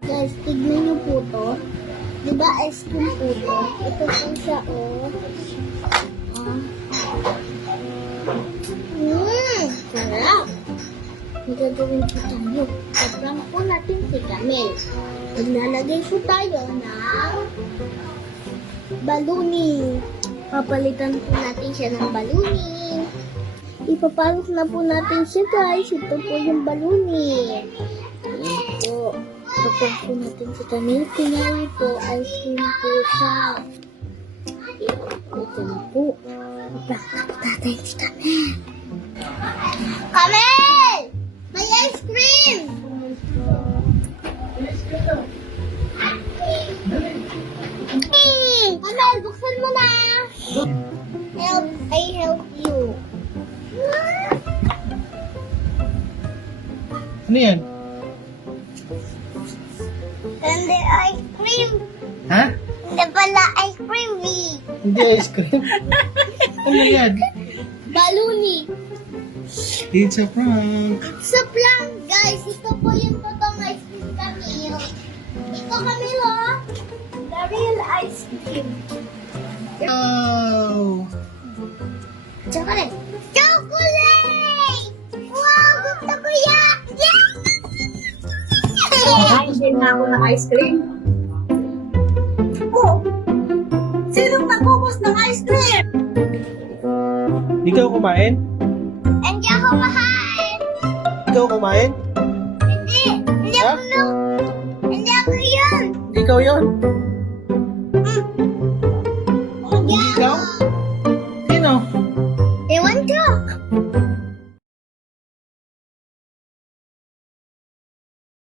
Guys, tignan niyo po to. Diba ice cream po to? Ito po siya, oh. Sarap. Magagawin po tayo. Pagprank po natin si Camille. Maglalagay po tayo ng baluni. Papalitan po natin siya ng baluni. Ipapalot na po natin siya, guys. Ito po yung baluni. Ayan po. Kapag po natin si Camille, kunyari po, ice cream po siya. Ito na po. Pagprank na po natin si Camille. Camille! May ice cream! Camille, buksan mo na! I help you. Ano yan? Hindi ice cream. Ha? Hindi pala ice cream, eh. Hindi ice cream? Ano yan? Baluni. It's a prank. Sa prank, guys. Ito po yung totoong ice cream, Camille. Ito, Camille, oh. The real ice cream. Oh! Chocolate. Chocolate! Wow, gusto ko yan! Yeah! Kain din na ako ng ice cream. Oh! Sinong nagubos ng ice cream? Ikaw kumain? Hindi ako mahal. Ikaw kumain? Hindi. Hindi Ha? ako no. Hindi ako yun. Ikaw yon? Hindi Ikaw? ako. Sino? Ewan ko.